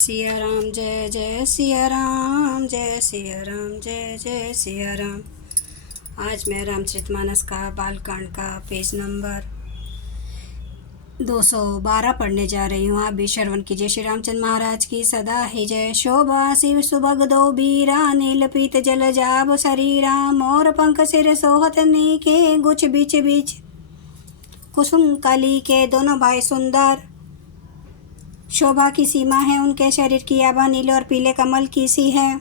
सिया राम जय जय सिया राम, जय सिया राम जय जय सिया राम। आज मैं रामचरितमानस का बालकांड का पेज नंबर 212 पढ़ने जा रही हूँ। आप भी श्रवण कीजिए। श्री रामचंद्र महाराज की सदा ही जय। शोभा शिव सुभग दो बीरा, नील पीत जल जाब शरीरा, मोर पंख सिर सोहत नीके, गुछ बीच बीच कुसुम कली के। दोनों भाई सुंदर, शोभा की सीमा है उनके शरीर की, आभा नीले और पीले कमल की सी है।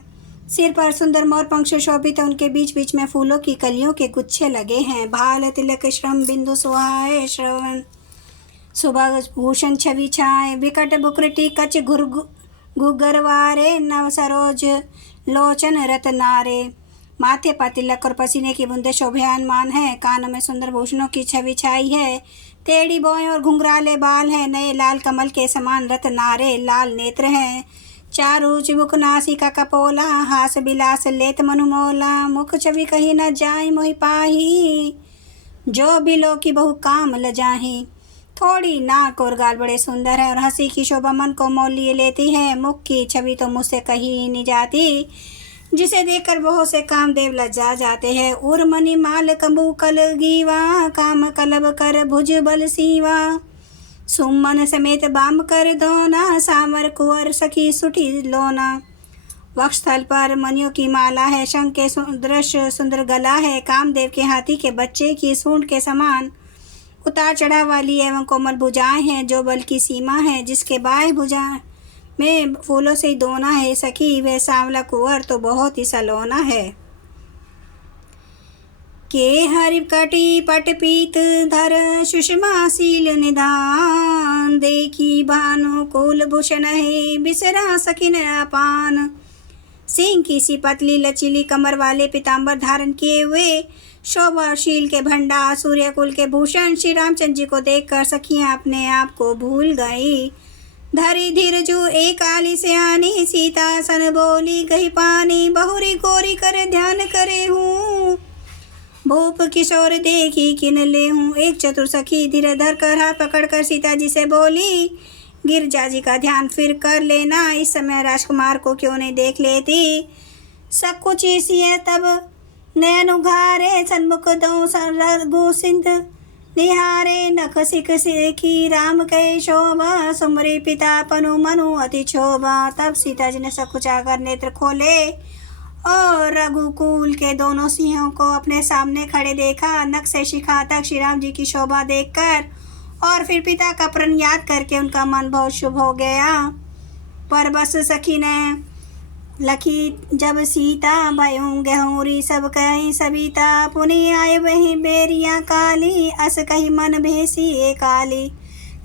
सिर पर सुंदर मोर पंख शोभित है, उनके बीच बीच में फूलों की कलियों के गुच्छे लगे हैं। भाल तिलक श्रम बिंदु सुहाए, श्रवण सुभग भूषण छवि छाए, विकट बुकरटी कच घुगरवारे, नव सरोज लोचन रतनारे। माथे पर तिलक और पसीने की बूंदे शोभायमान है, कानों में सुंदर भूषणों की छवि छाई है। टेढ़ी भौहें और घुंघराले बाल है, नए लाल कमल के समान रतनारे लाल नेत्र हैं। चारु चिबुक नासिका कपोला, हास बिलास लेत मनुमोला, मुख छवि कही न जाई मोहि पाही, जो बिलो की बहु काम लजाही। थोड़ी नाक और गाल बड़े सुंदर है और हंसी की शोभा मन को मोल लिए लेती है। मुख की छवि तो मुझसे कही नहीं जाती, जिसे देखकर बहुत से कामदेव लज्जा जाते हैं। उर्मणि माल कंबू कल गीवा, काम कलब कर भुज बल सीवा, सुमन समेत बाम कर दोना, सामर कुंवर सखी सुठी लोना। वक्षस्थल पर मणियों की माला है, शंख के दृश्य सुंदर गला है, कामदेव के हाथी के बच्चे की सूंड के समान उतार चढ़ाव वाली एवं कोमल भुजाएं हैं, जो बल की सीमा है। जिसके बाएं भुजा में फूलों से दोना है सखी, वह सांवला कुंवर तो बहुत ही सलोना है। के हरि कटी पट पीत धर, सुषमा शील निधान, देखी भानु कुल भूषण है, बिसरा सकिन अपान। सिंह की सी पतली लचीली कमर वाले पीताम्बर धारण किए हुए, शोभाशील के भंडार, सूर्य कुल के भूषण श्री रामचंद्र जी को देखकर सखियां अपने आप को भूल गई। धरी धीरजू एक आली से आनी, सीता सन बोली गही पानी, बहुरी गोरी कर ध्यान करे हूँ, भूप किशोर देखी किन ले हूँ। एक चतुर सखी धीरे धर कर हाथ पकड़कर सीता जी से बोली, गिरजा जी का ध्यान फिर कर लेना, इस समय राजकुमार को क्यों नहीं देख लेती। सब कुछ इसी है तब नयन उघारे, सन्मुख दो रघु सिंध निहारे, नख सिख सेखी राम के शोभा, सुमरे पिता पनु मनु अति शोभा। तब सीता जी ने सकुचाकर नेत्र खोले और रघुकुल के दोनों सिंहों को अपने सामने खड़े देखा। नख से शिखा तक श्री राम जी की शोभा देखकर और फिर पिता का प्रण याद करके उनका मन बहुत शुभ हो गया। पर बस सखी ने लखी जब सीता, भयूं गहूरी सब कहीं सबिता, पुनि आए वही बेरिया काली, अस कही मन भेसी ए काली।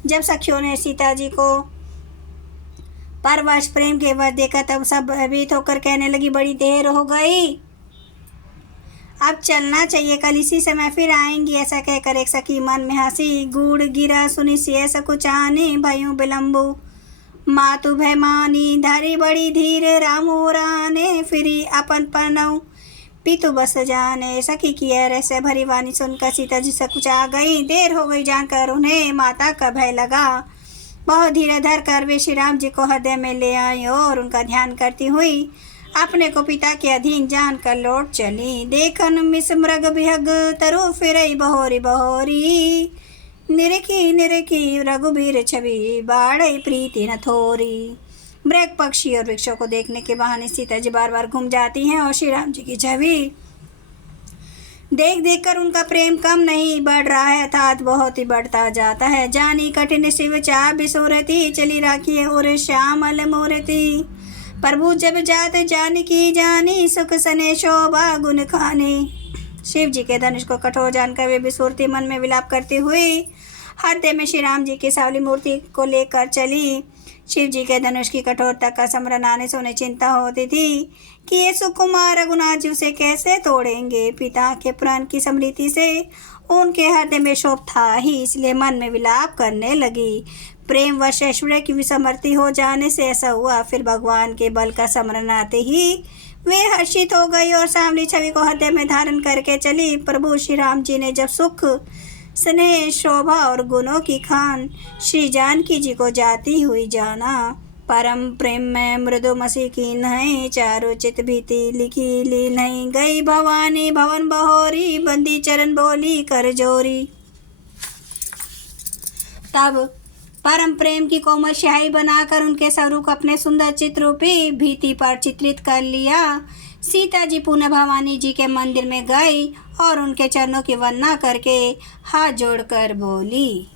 जब सखियों ने सीता जी को परवश प्रेम के वश देखा, तब सब भयभीत होकर कहने लगी, बड़ी देर हो गई, अब चलना चाहिए, कल इसी समय फिर आएंगी। ऐसा कहकर एक सखी मन में हंसी, गूढ़ गिरा सुनि सिय सकुचानी, भयूं विलम्बु मातु भय मानी, धरी बड़ी धीर रामो राने, फिरी अपन पनऊ पितु बस जाने। सखी की ऐसे भरी वाणी सुनकर सीता जी सकुचा गई। देर हो गई जानकर उन्हें माता का भय लगा। बहुत धीरे धर कर वे श्री राम जी को हृदय में ले आई और उनका ध्यान करती हुई अपने को पिता के अधीन जान कर लौट चली। देखन मिस मृग बिहग तरु फिरई बहोरी बहोरी, निरखी निरखी रघुबीर छवि, बाड़ई प्रीति न थोरी। मृग पक्षी और वृक्षों को देखने के बहाने सीता जी बार बार घूम जाती हैं और श्री राम जी की छवि देख देख कर उनका प्रेम कम नहीं बढ़ रहा है, अर्थात बहुत ही बढ़ता जाता है। जानी कठिन शिव चा बिसोरती, चली राखी और श्यामल मूर्ति, प्रभु जब जात जानकी जानी, सुख सने शोभा गुण खानी। शिव जी के धनुष को कठोर जानकर वे बिसुरती मन में विलाप करती हुई हृदय में श्री राम जी की सावली मूर्ति को लेकर चली। शिव जी के धनुष की कठोरता का स्मरण आने से उन्हें चिंता होती थी कि ये सुकुमार रघुनाथ जी उसे कैसे तोड़ेंगे। पिता के प्राण की स्मृति से उनके हृदय में शोभ था ही, इसलिए मन में विलाप करने लगी। प्रेम वश ऐश्वर्य की विस्मृति हो जाने से ऐसा हुआ। फिर भगवान के बल का स्मरण आते ही वे हर्षित हो गई और सांवली छवि को हृदय में धारण करके चली। प्रभु श्री राम जी ने जब सुख स्नेह शोभा और गुणों की खान श्री जानकी जी को जाती हुई जाना, परम प्रेम में मृदु मसी की नहीं, चारों चित भीति लिखी ली नहीं। गई भवानी भवन बहोरी, बंदी चरण बोली कर जोरी। तब परम प्रेम की कोमल स्याही बनाकर उनके स्वरूप अपने सुंदर चित्ररूपी भीति पर चित्रित कर लिया। सीता जी पुनः भवानी जी के मंदिर में गई और उनके चरणों की वंदना करके हाथ जोड़कर बोली,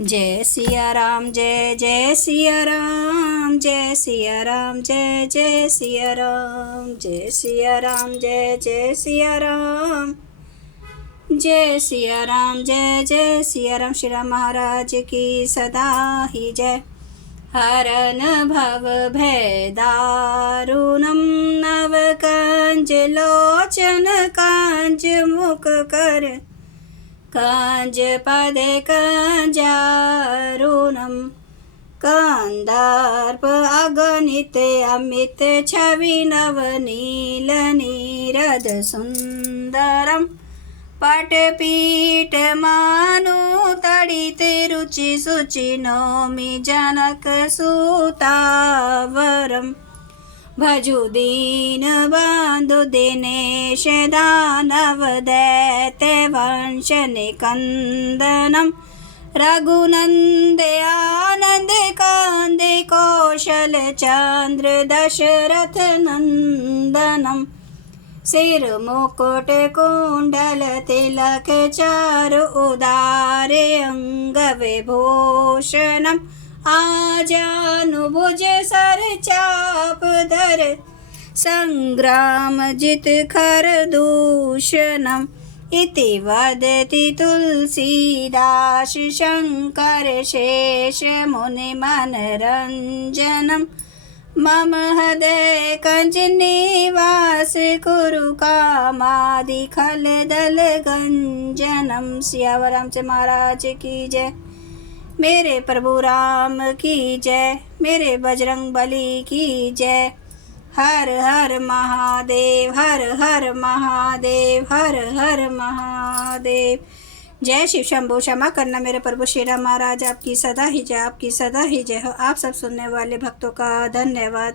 जय सिया राम, जय जय सिया राम, जय सिया राम, जय जय सिया राम, जय सिया राम, जय जय सिया राम, जय सिया राम, जय जय सिया राम। श्री राम महाराज की सदा ही जय। हरन भव भय दारुणम, नव कंज लोचन कांज मुख कर, कांज पद कंजारुणम, कंदार्प अगणित अमित छवि नव नील नीरद सुंदरम, पटपीठ मानु तड़ित रुचि सुचि नौमि जनक सुतावरम, भजु दीन बंधु दिनेश दानव दैत्य वंश निकंदनम, रघुनंद आनंद कांदे कौशल चंद्र दशरथ नंदनम, सिर मुकुट कुंडल तिलक चारु उदारे अंग विभूषणम, आजानुभुज सर चाप धर, संग्राम जित खर दूषणम। इति वदति तुलसीदास शंकर शेष मुनि मनरंजनम, मम हृदय कंज निवास कुरु कामादि खल दल गंजनम। सियावर रामचंद्र महाराज की जय। मेरे प्रभु राम की जय, मेरे बजरंग बली की जय। हर हर महादेव, हर हर महादेव, हर हर महादेव। जय शिव शंभू। क्षमा करना मेरे प्रभु श्री राम महाराज, आपकी सदा ही जय, आपकी सदा ही जय हो। आप सब सुनने वाले भक्तों का धन्यवाद।